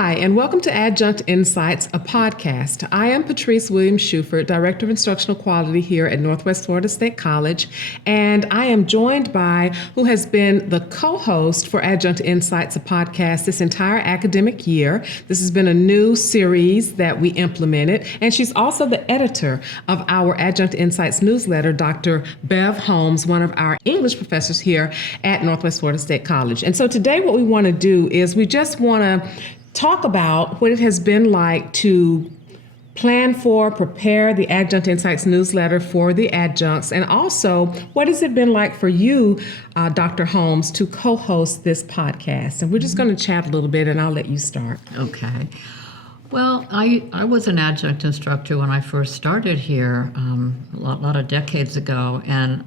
Hi, and welcome to Adjunct Insights, a podcast. I am Patrice Williams-Shuford, Director of Instructional Quality here at Northwest Florida State College, and I am joined by who has been the co-host for Adjunct Insights, a podcast this entire academic year. This has been a new series that we implemented, and she's also the editor of our Adjunct Insights newsletter, Dr. Bev Holmes, one of our English professors here at Northwest Florida State College. And so today what we want to do is we just want to talk about what it has been like to plan for, prepare the Adjunct Insights newsletter for the adjuncts, and also what has it been like for you, Dr. Holmes, to co-host this podcast. And we're just going to chat a little bit, and I'll let you start. Okay. Well, I was an adjunct instructor when I first started here a lot of decades ago, and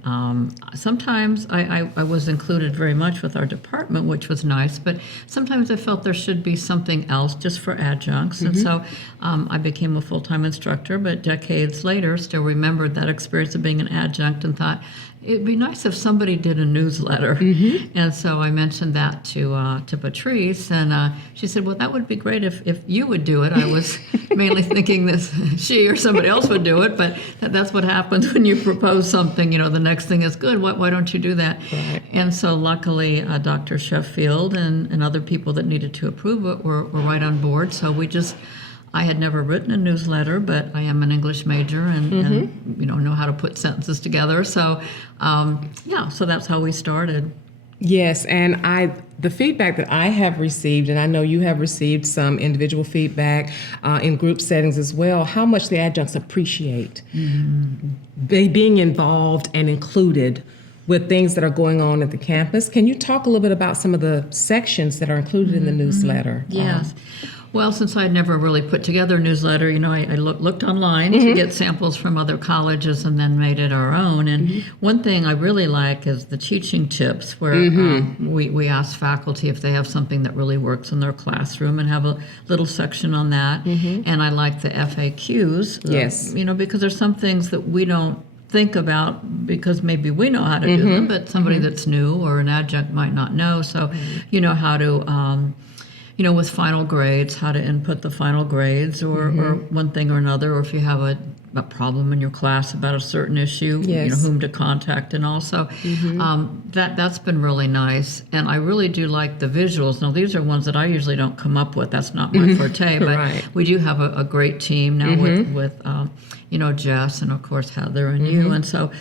sometimes I was included very much with our department, which was nice, but sometimes I felt there should be something else just for adjuncts, and so I became a full-time instructor, but decades later still remembered that experience of being an adjunct and thought, it'd be nice if somebody did a newsletter. And so I mentioned that to Patrice, and she said, well, that would be great if you would do it. I was mainly thinking that she or somebody else would do it, but that's what happens when you propose something. You know, the next thing is good. Why don't you do that? Right. And so luckily, Dr. Sheffield and other people that needed to approve it were right on board. So I had never written a newsletter, but I am an English major and know how to put sentences together. So, so that's how we started. Yes, and the feedback that I have received, and I know you have received some individual feedback in group settings as well, how much the adjuncts appreciate being involved and included with things that are going on at the campus. Can you talk a little bit about some of the sections that are included in the newsletter? Yes. Well, since I'd never really put together a newsletter, I looked online to get samples from other colleges and then made it our own. And one thing I really like is the teaching tips, where we ask faculty if they have something that really works in their classroom and have a little section on that. And I like the FAQs, Yes. Because there's some things that we don't think about because maybe we know how to do them, but somebody that's new or an adjunct might not know. So, how to... with final grades, how to input the final grades or one thing or another, or if you have a problem in your class about a certain issue, whom to contact. And also that's been really nice. And I really do like the visuals. Now, these are ones that I usually don't come up with. That's not my forte, but Right. we do have a great team now with Jess and, of course, Heather and you. And so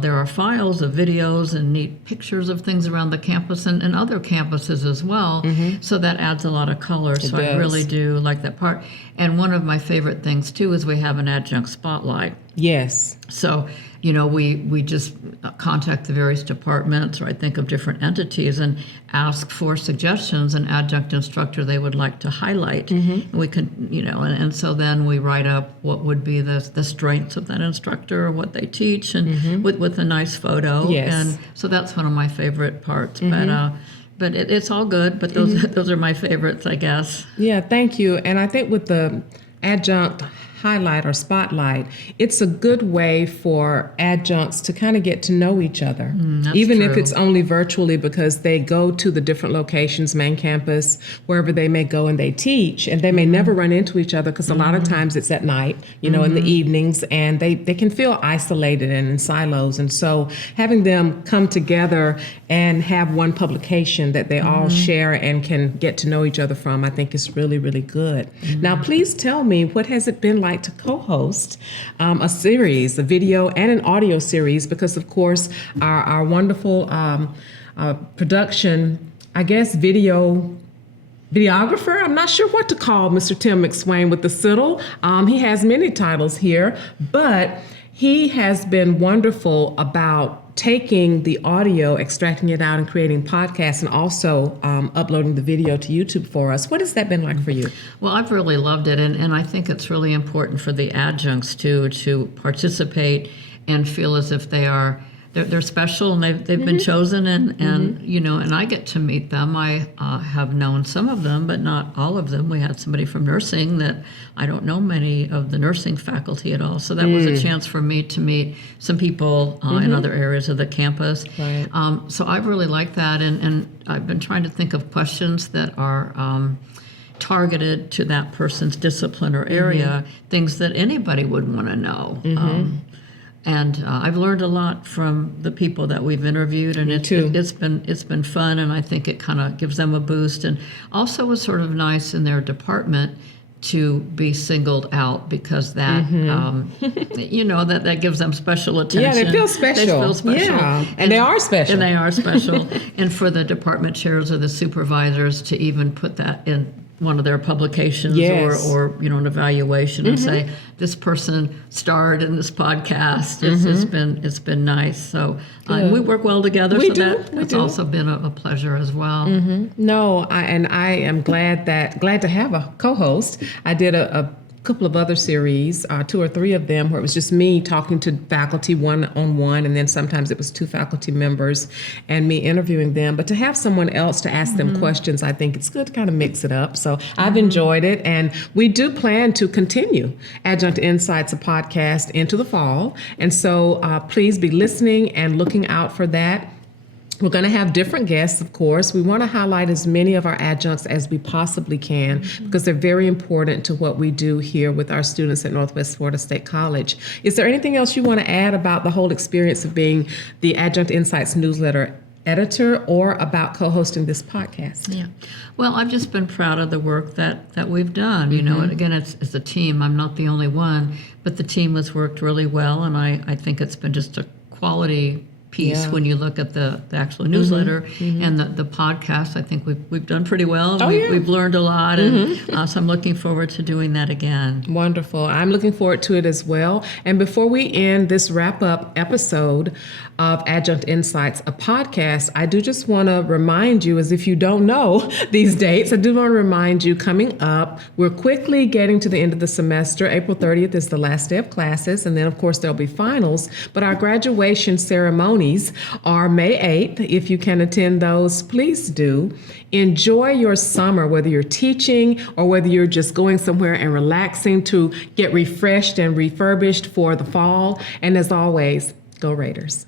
there are files of videos and neat pictures of things around the campus and other campuses as well. So that adds a lot of color. So I really do like that part. And one of my favorite things, too, is we have an Adjunct Spotlight. Yes. So, we just contact the various departments, or I think of different entities, and ask for suggestions, an adjunct instructor they would like to highlight. And we can, and so then we write up what would be the strengths of that instructor or what they teach, and with a nice photo. Yes. And so that's one of my favorite parts. But it's all good, but those are my favorites, I guess. Yeah, thank you. And I think with the adjunct highlight or spotlight, it's a good way for adjuncts to kind of get to know each other, even if it's only virtually, because they go to the different locations, main campus, wherever they may go and they teach, and they may never run into each other because a lot of times it's at night, in the evenings, and they can feel isolated and in silos. And so having them come together and have one publication that they all share and can get to know each other from, I think is really, really good. Now, please tell me, what has it been like to co-host a series, a video and an audio series, because of course our wonderful production, I guess, videographer, I'm not sure what to call Mr. Tim McSwain with the Siddle. He has many titles here, but he has been wonderful about taking the audio, extracting it out, and creating podcasts, and also uploading the video to YouTube for us. What has that been like for you? Well, I've really loved it, and I think it's really important for the adjuncts to participate and feel as if they're special and they've been chosen, and I get to meet them. I have known some of them, but not all of them. We had somebody from nursing that I don't know many of the nursing faculty at all. So that was a chance for me to meet some people in other areas of the campus. Right. So I've really liked that, and I've been trying to think of questions that are targeted to that person's discipline or area, things that anybody would want to know. And I've learned a lot from the people that we've interviewed, and it's been fun, and I think it kind of gives them a boost. And also was sort of nice in their department to be singled out, because that that gives them special attention. Yeah, they feel special. They feel special. Yeah, and they are special. And they are special. And for the department chairs or the supervisors to even put that in one of their publications or an evaluation and say, this person starred in this podcast. It's been nice. So we work well together. That's also been a pleasure as well. No, I am glad to have a co-host. I did a couple of other series, 2 or 3 of them, where it was just me talking to faculty one-on-one, and then sometimes it was 2 faculty members and me interviewing them. But to have someone else to ask them questions, I think it's good to kind of mix it up. So I've enjoyed it, and we do plan to continue Adjunct Insights, a podcast, into the fall. And so please be listening and looking out for that. We're going to have different guests, of course. We want to highlight as many of our adjuncts as we possibly can, because they're very important to what we do here with our students at Northwest Florida State College. Is there anything else you want to add about the whole experience of being the Adjunct Insights newsletter editor, or about co-hosting this podcast? Yeah. Well, I've just been proud of the work that we've done. And again, it's a team. I'm not the only one, but the team has worked really well, and I think it's been just a quality piece when you look at the actual newsletter and the podcast. I think we've done pretty well. We've learned a lot, and so I'm looking forward to doing that again. Wonderful. I'm looking forward to it as well. And before we end this wrap-up episode of Adjunct Insights, a podcast, I do just want to remind you, as if you don't know these dates, I do want to remind you, coming up, we're quickly getting to the end of the semester. April 30th is the last day of classes, and then, of course, there'll be finals. But our graduation ceremonies are May 8th. If you can attend those, please do. Enjoy your summer, whether you're teaching or whether you're just going somewhere and relaxing to get refreshed and refurbished for the fall. And as always, go Raiders.